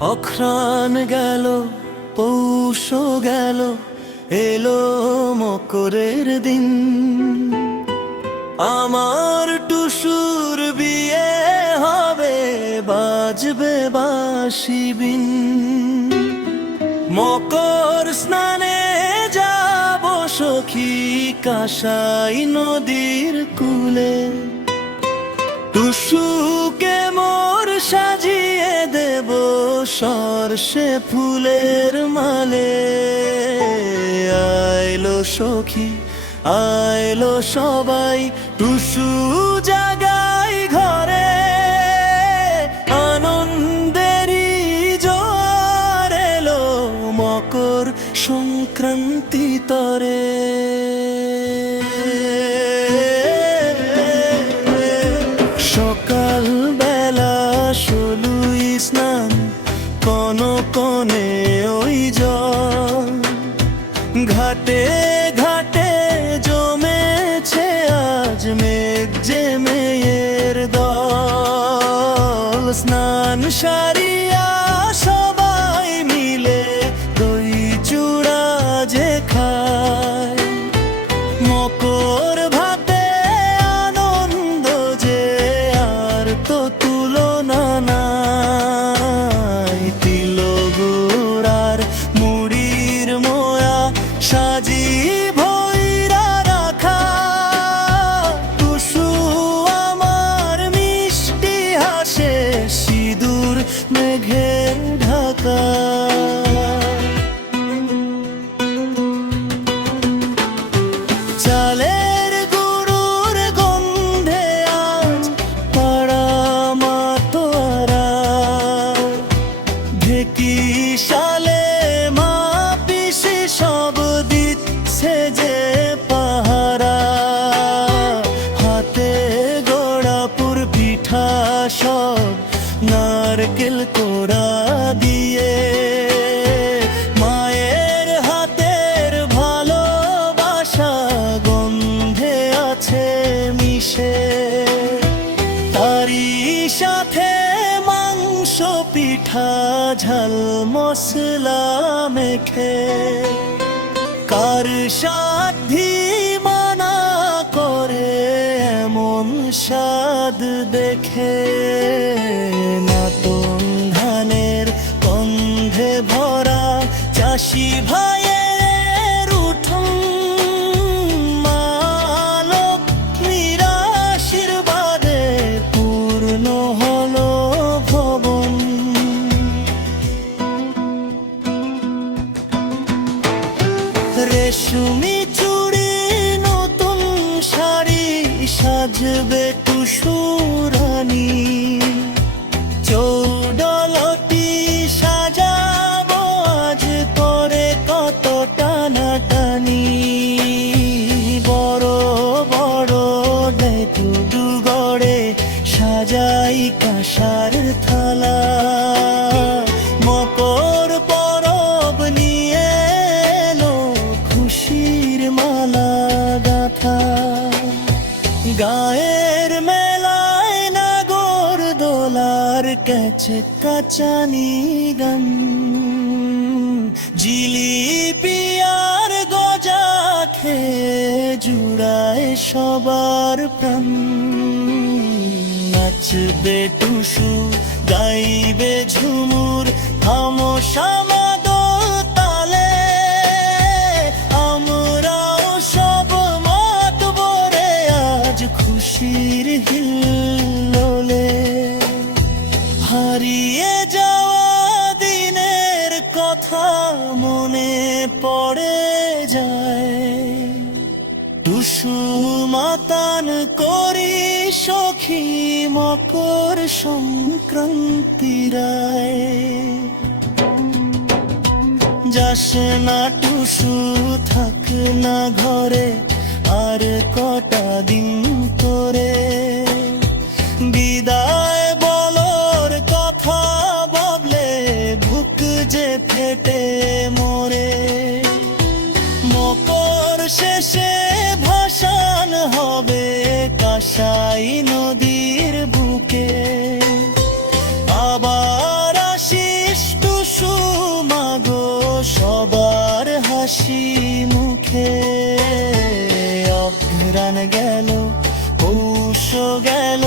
অঘ্রাণ গেল, পৌষ গেল, এলো মকরের দিন। আমার টুসুর বিয়ে হবে, বাজবে বাঁশি বিন। মকর স্নানে যাব সখী, কাঁসাই নদীর কূলে। টুসুকে মোর সাজিয়ে দেব সরষে ফুলের মালে। আইলো সখী, আইলো সবাই, টুসু জাগাই ঘরে। আনন্দেরই জোয়ার এলো, মকর সংক্রান্তি তরে। সকাল বেলা সলুই স্নান, কনকনে ওই জল। ঘাটে ঘাটে জমেছে আজ মেঘ যে মেয়ের দল। স্নান সারিয়া সবাই মিলে দই চূড়া যে খায়। মকর ভাতে আনন্দ যে আর তো তুলনা নাই। তিল গুড়ার মুড়ির মোয়া সাজি ভৈরা রাখা। টুসু আমার মিষ্টি হাসে, সিঁদুর মেঘের ঢাকা। চালের গুঁড়োর গন্ধে আজ পাড়া মাতোয়ারা। ঢেকি শালে মা পিসি সব দিচ্ছে যে পাহারা। হাতে গড়া পুর পিঠা সব নারকেল কোড়া দিয়ে। মায়ের হাতের ভালোবাসা গন্ধে আছে মিশে। তারই সাথে মাংস পিঠা ঝাল মশলা মেখে। কার সাধ্যি মানা করে এমন স্বাদ দেখে। নতুন ধানের গন্ধে ভরা চাষি ভাইয়ের উঠোন। মা লক্ষ্মীর আশীর্বাদে পূর্ণ হলো ভবন। রেশমি চুড়ি নতুন শাড়ি সাজবে টুসু রানী। চৌডলটি সাজাবো আজ করে কত টানাটানি। বড় বড় ডেটুডু গড়ে সাজাই কাঁসার থালা। মকর পরব নিয়ে এলো, খুশির মালা গাথা। গায়ের মেলায় নাগর দোলার কাছে কাচানি গান। জিলিপি আর গজা খেয়ে জুড়ায় সবার প্রাণ। নাচবে টুসু, গাইবে ঝুমুর, হামশা মাদল তালে। আমরাও সব মাতব রে আজ খুশির হিল্লোলে। হারিয়ে যাওয়া দিনের কথা মনে পড়ে যায়। টুসু মাতান করি সখী, মকর সংক্রান্তি রায়। যাস না টুসু, থাক না ঘরে আর কটা দিন করে। বিদায় বলর কথা ভাবলে বুক যে ফেটে মরে। মকর শেষে ভাসান হবে কাঁসাই নদীর বুকে। আবার আসিস মুখে অঘ্রাণ গেল, পৌষ গেল,